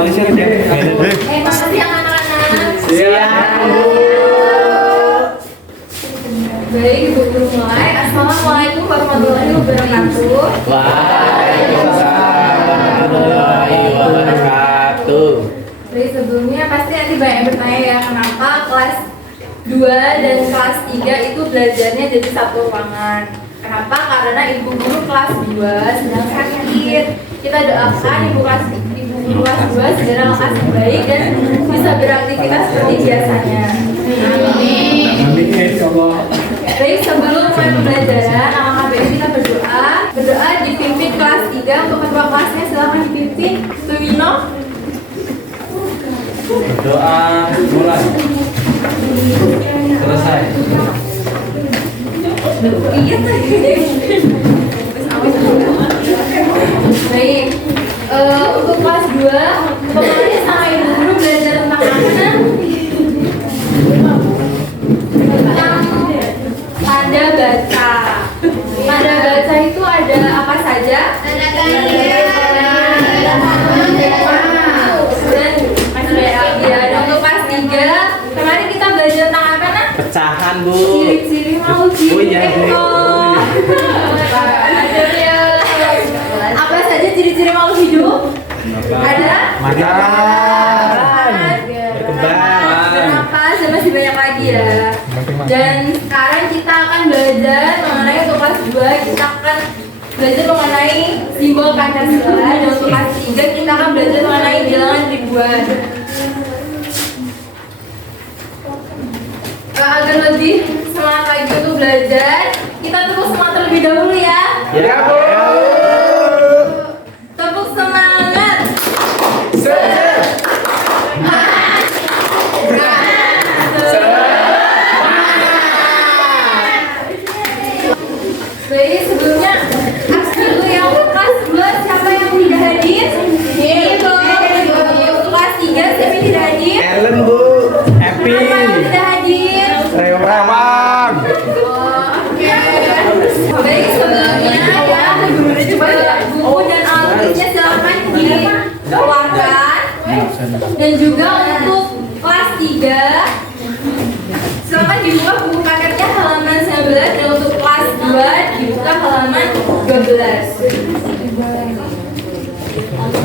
Makasih anak-anak. Siap. Baik, Ibu Guru mulai. Assalamualaikum warahmatullahi wabarakatuh. Waalaikumsalam warahmatullahi wabarakatuh. Baik, sebelumnya pasti nanti banyak yang bertanya ya, kenapa kelas 2 dan kelas 3 itu belajarnya jadi satu ruangan. Kenapa? Karena Ibu Guru kelas 2 sedang sakit. Kita doakan Ibu Guru kelas 2 segera lekas baik dan bisa beraktivitas seperti biasanya. Amin. Baik, sebelum mulai pembelajaran, alangkah baiknya kita berdoa. Berdoa dipimpin kelas 3 untuk ketua kelasnya, silakan dipimpin. Tumino. Berdoa mulai. Selesai. Iya tadi. Baik, untuk kelas 2 kemarin sama Ibu Guru belajar tentang apa? Tentang tanda baca. Tanda baca itu ada apa saja? Dan masih banyak ya. Dan untuk kelas 3 kemarin kita belajar tentang apa nah? Pecahan, Bu. Ciri-ciri mau apa saja ciri-ciri makhluk hidup? Ada? Makan. Berkembang. Bernafas dan masih banyak lagi ya. Dan sekarang kita akan belajar mengenai untuk kelas 2 kita akan belajar mengenai simbol Pancasila, dan untuk kelas 3 kita akan belajar mengenai bilangan ribuan. Agar lebih semangat lagi untuk belajar, kita tepuk semangat terlebih dahulu ya. Ya, Bu. Tepuk semangat. Baik, sebelumnya aksi dulu yang kelas 2 siapa yang tidak hadir? Itu. Untuk kelas 3 siapa yang tidak hadir? Ellen, Bu. Epi. Siapa yang tidak hadir? Rewang. Oke. Baik, sebelumnya ya buku dan alat tulisnya silakan dikeluarkan. Dan juga untuk kelas 3 silakan dibuka buku paketnya halaman 19, dan untuk kelas 2 dibuka halaman 12.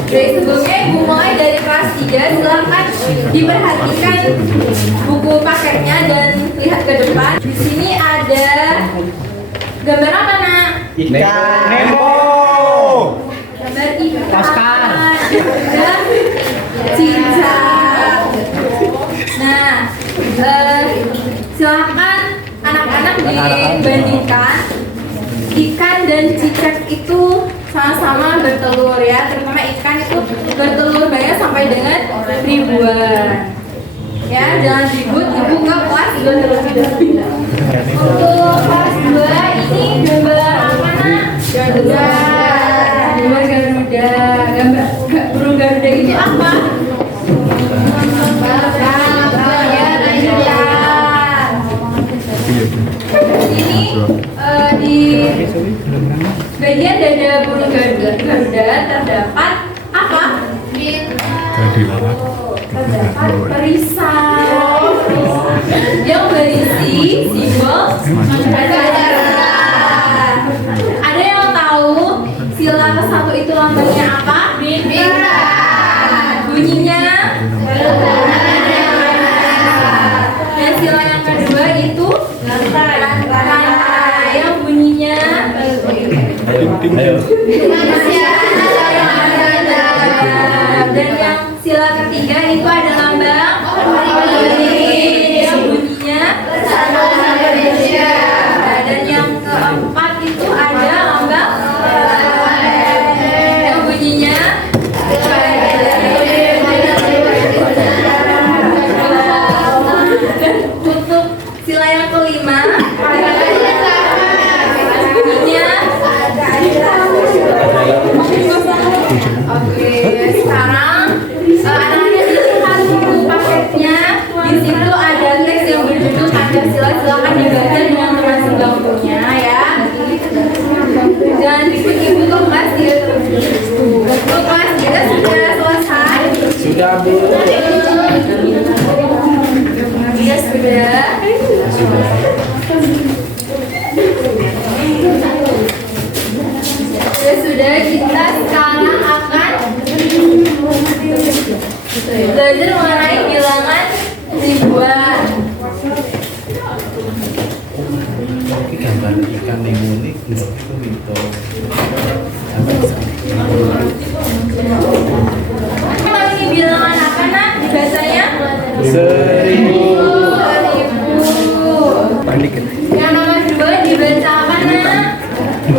Baik, sebelumnya Ibu mulai dari kelas 3, silakan diperhatikan buku paketnya dan lihat ke depan. Di sini ada gambar apa nak? Ikan. Nemo. Gambar ikan. Oscar. Dan cicak. Nah, silakan anak-anak dibandingkan. Ikan dan cicak itu sama-sama bertelur ya, terutama ikan itu bertelur banyak sampai dengan ribuan. Ya, jangan ribut, Ibu ke kelas 2 terlebih dahulu. Untuk kelas 2 ini gambar apa nak? Garuda. Gambar Garuda. Gambar burung Garuda ini apa? Ini di bagian dada burung Garuda terdapat apa? Terdapat perisai yang berisi simbol Pancasila. Ada yang tahu sila ke-1 itu lambangnya apa? Bintang. Bunyinya? Dan sila yang kedua itu lantai yang bunyinya? Ayo. Dan yang sila ketiga itu ada lambang yang bunyinya Bersama Indonesia. Dan yang keempat itu ada lambang yang bunyinya dan untuk sila yang kelima bunyinya Oke, sekarang anak-anak dilihat sudah, kita sekarang akan belajar mengenai bilangan ribuan. Ini gambar ikan nemo ini itu. Kalau ini bilangan apa nak? Dibacanya? 1000. 1000. Panik. Yang nomor 2 dibaca apa nak? 2000.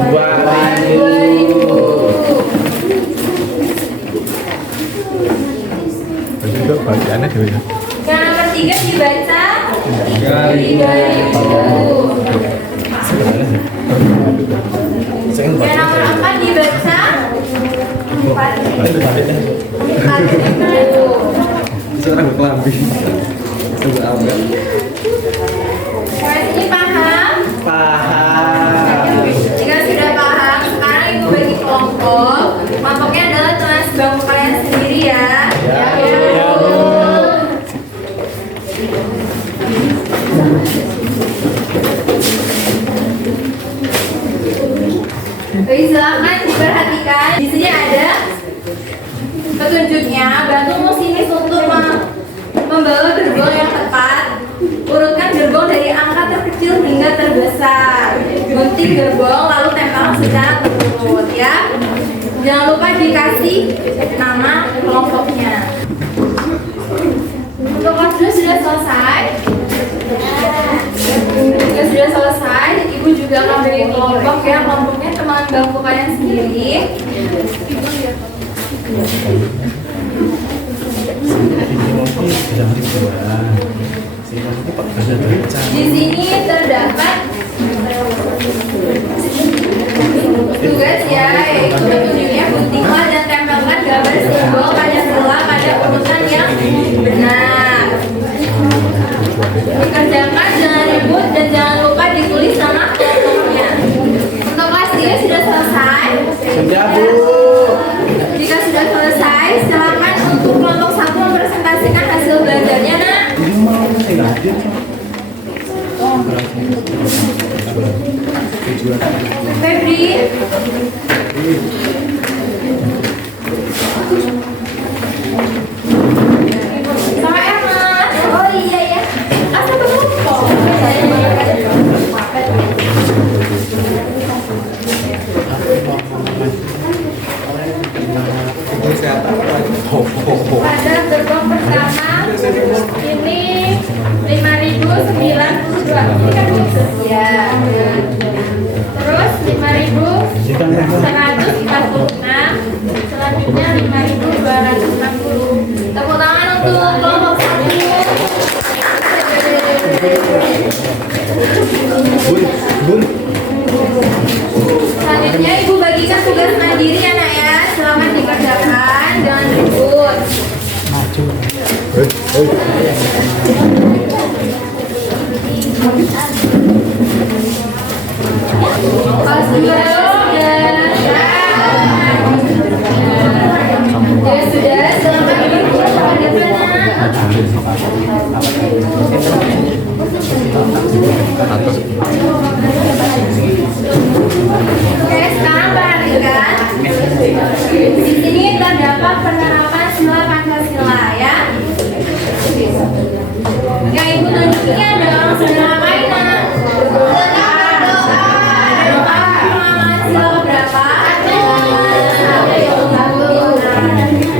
2000. Itu bagiannya dulu ya. Yang nomor 3 dibaca 3000. Saya Yang nomor 4 dibaca 4000. sekarang kelambi. Coba awal. Sampai sini paham? Paham. Jika sudah paham, sekarang ibu bagi kelompok. Kelompoknya adalah tulis bangku kalian sendiri ya. Ya, Bu. Oke, silakan diperhatikan. Di sini ada petunjuknya. Bantu musinis untuk membawa gerbong yang tepat. Urutkan gerbong dari angka terkecil hingga terbesar. Gunting gerbong lalu tempelkan secara terurut ya. Jangan lupa dikasih nama kelompoknya. Untuk kelas 2 sudah selesai. Jika sudah selesai, ibu juga akan beri kelompok ya. Kelompoknya teman bangku kalian sendiri. Di sini terdapat tugas ya, yaitu petunjuknya guntinglah dan tempelkan gambar simbol pada sela pada urutan yang benar. Dikerjakan jangan ribut dan jangan lupa ditulis nama kelompoknya. Untuk kelas 3 sudah selesai. Sudah, Bu. Jika sudah selesai, silakan untuk kelompok 1 mempresentasikan hasil belajarnya nak. Febri. Sama Emma. Oh iya ya. Asal berkumpul. Pada gerbong pertama ini 5092. Ini kan ya. Terus 5146. Selanjutnya 5260. Tepuk tangan untuk kelompok 1. Bun. Selanjutnya ibu bagikan tugas mandiri ya nak ya. Silakan dikerjakan, jangan ribut. Kelas 2 sudah, silakan duduk pada sana. Oke, sekarang perhatikan. Di sini terdapat penerapan sila Pancasila ya. Yang ibu tunjukin adalah langsung ngapain nak? Ada doa pengaman sila berapa?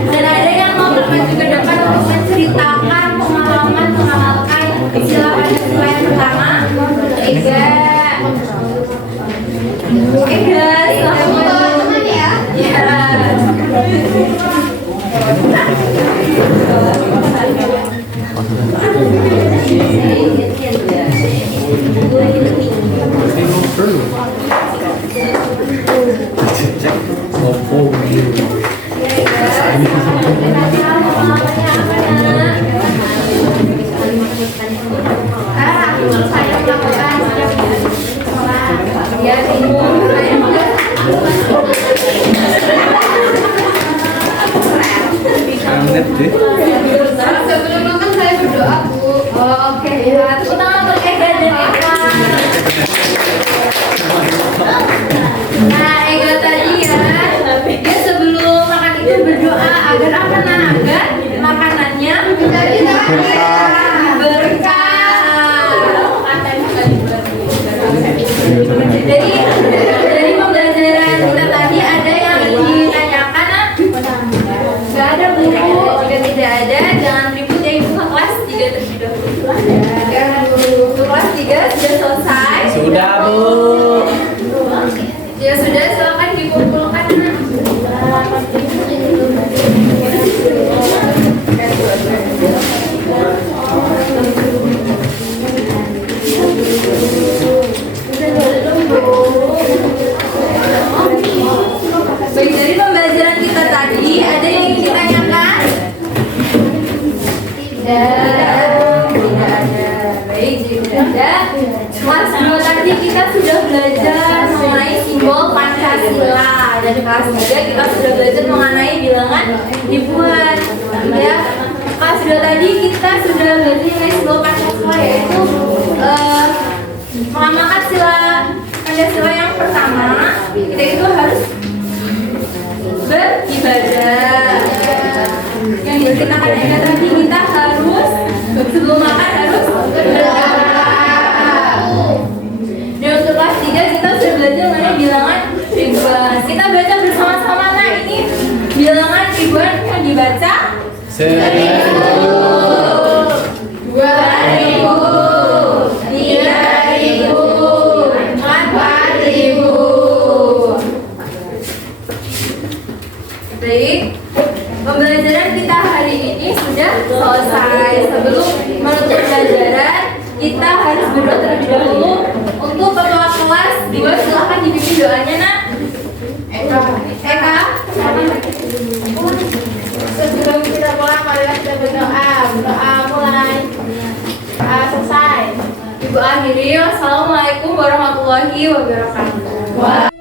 Dan ada yang mau bermaju ke depan untuk menceritakan pengalaman mengamalkan sila Pancasila yang pertama. Oke guys, langsung teman-teman ya. Sebelum makan saya berdoa Bu. Oke, ya. Tepuk tangan untuk Ega dan Eva. Nah, Ega tadi ya Agar apa nak? Agar makanannya berkah. Dari pembelajaran kita tadi ada yang ditanyakan nak? Gak ada Bu. Jika tidak ada, jangan ribut ya Ibu ke kelas 3 terlebih dahulu. Untuk kelas 3 sudah selesai. Sudah Bu. Ya sudah, silakan dikumpulkan nak. Baik, dari pembelajaran kita tadi ada yang ingin ditanyakan? Tidak ada. Baik, jadi tidak ada. Kelas 2 tadi kita sudah belajar mengenai simbol Pancasila, dan kelas 3 kita sudah belajar mengenai bilangan ribuan. Ya, kelas 2 tadi kita sudah belajar mengenai simbol Pancasila, yaitu mengamalkan sila Pancasila yang pertama, kita itu harus beribadah. Yang diceritakan Eka tadi, kita harus sebelum makan harus berdoa. Dan untuk kelas 3 kita sudah belajar mengenai bilangan ribuan. Kita baca bersama-sama. Nah, ini bilangan ribuan yang dibaca 1.000, 2.000, 3.000, 4.000. Baik, pembelajaran kita hari ini sudah selesai. Sebelum menutup pembelajaran, kita harus berdoa terlebih dahulu. Untuk ketua kelas 2, silahkan dipimpin doanya nak. Eka. Sebelum kita pulang, marilah kita berdoa. Berdoa mulai. Selesai. Ibu akhiri. Wassalamualaikum warahmatullahi wabarakatuh.